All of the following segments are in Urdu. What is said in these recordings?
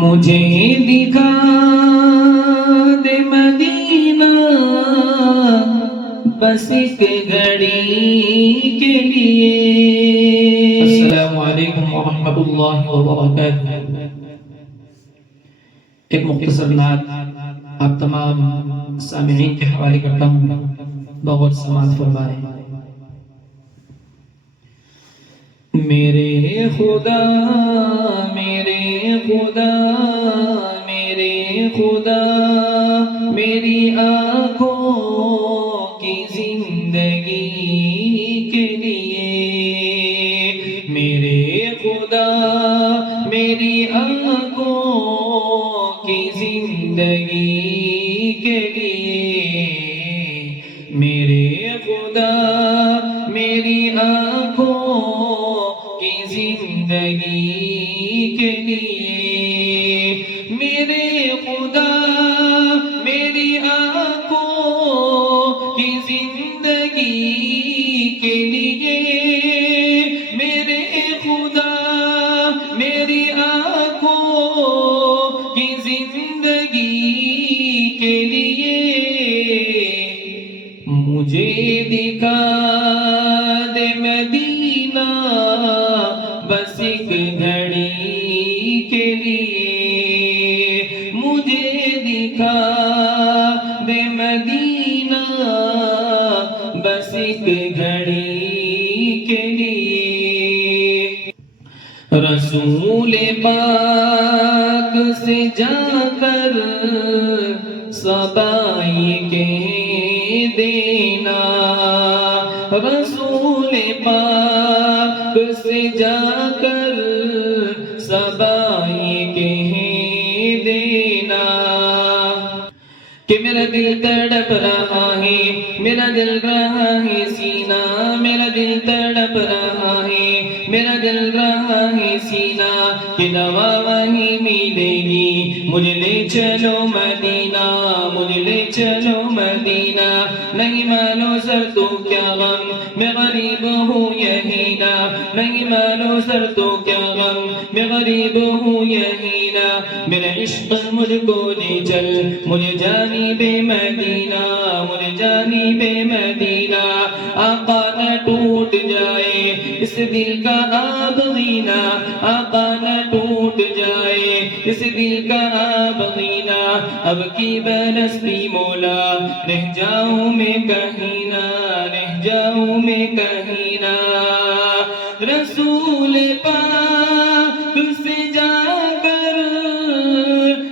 مجھے دکھا دے مدینہ بس ایک گھڑی کے لیے۔ السلام علیکم ورحمۃ اللہ وبرکاتہ۔ ایک مختصر نعت آپ تمام سامعین کے حوالے کرتا ہوں، بغور سماعت فرمائیں۔ میرے خدا میرے خدا میرے خدا میری آنکھوں کی زندگی کے لیے، میرے خدا میری آنکھوں کی زندگی کے لیے، میرے خدا میری آنکھوں کی زندگی کے لیے، میرے خدا میری آنکھوں کی زندگی کے لیے، میرے خدا میری آنکھوں کی زندگی کے لیے، مجھے دکھا دے مدینہ بس ایک گھڑی کے لیے، مجھے دکھا دے مدینہ بس ایک گھڑی کے لیے۔ رسول پاک سے جا کر صبائی کہہ دینا، رسول پاک سے جا کر صبائی کہہ دینا کہ میرا دل تڑپ رہا ہے، میرا دل رہا ہے سینہ، میرا دل تڑپ رہا ہے، میرا دل رہا ہے سینہ، کہ دوا وہیں ملے گی، مجھے لے چلو مدینہ، مجھے لے چلو مدینہ، نہیں مانو سر تو کیا غم، میں غریب ہوں یہی نا، نہیں مانو سر تو کیا غم، میں غریب ہوں یہی نا، میرا عشق مجھ کو لے چل، مجھے جانب مدینہ، مجھے جانب مدینہ، آقا نہ ٹوٹ جائے اس دل کا آب غینا، آقا نہ ٹوٹ جائے اس دل کا آب غینا، اب کی برس بھی مولا رہ جاؤں میں کہیں نہ، رہ جاؤں میں کہیں نہ، رسول پاک سے جا کر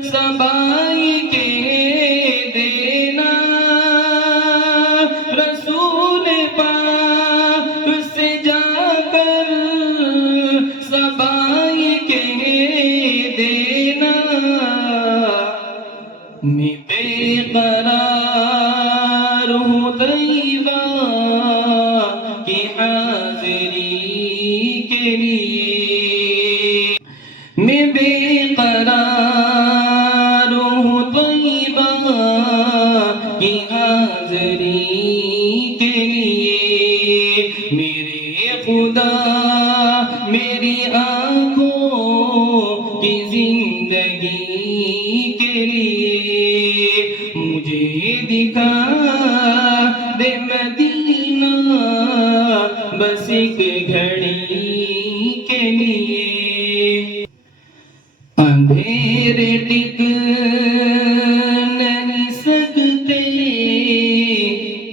صبائی کہہ دینا، رسول پاک سے جا کر صبائی کہہ دینا، میں بے قرار ہوں طیبہ کی حاضری کے لیے، میں بے قرار ہوں طیبہ کی حاضری کے لیے، میرے خدا میری آنکھوں کی زندگی کے لیے، مجھے دکھا دے مدینہ بس ایک گھڑی کے لیے، اندھیرے ٹک نہیں سکتے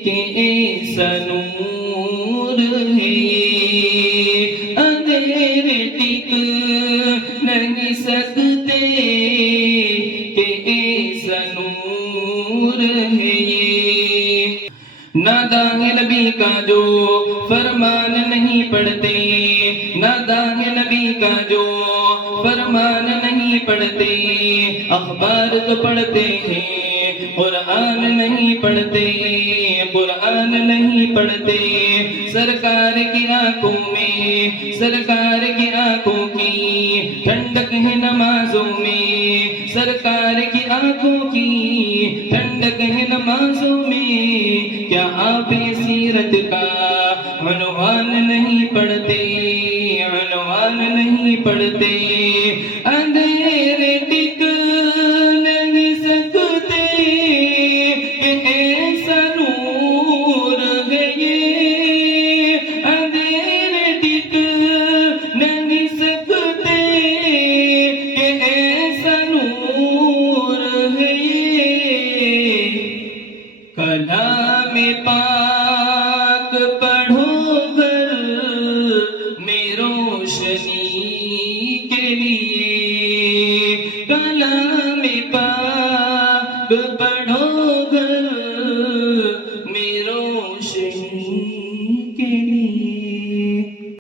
کہ ایسا نور ہے، اندھیرے ٹک نہیں سکتے کہ ایسا نور ہے، یہ ناداں ہے نبی کا جو فرمان نہیں پڑھتے، ناداں ہے نبی کا جو فرمان نہیں پڑھتے، اخبار تو پڑھتے ہیں قرآن نہیں پڑھتے، قرآن نہیں پڑھتے، سرکار کی آنکھوں میں، سرکار کی آنکھوں کی ٹھنڈک ہے نمازوں میں، سرکار کی آنکھوں کی ٹھنڈک ہے نمازوں میں، کیا آپ سیرت کا عنوان نہیں پڑھتے، عنوان نہیں پڑھتے، اندھیرے ٹک کلام پاک پڑھو گھر میں روشنی کے لیے، کلام پاک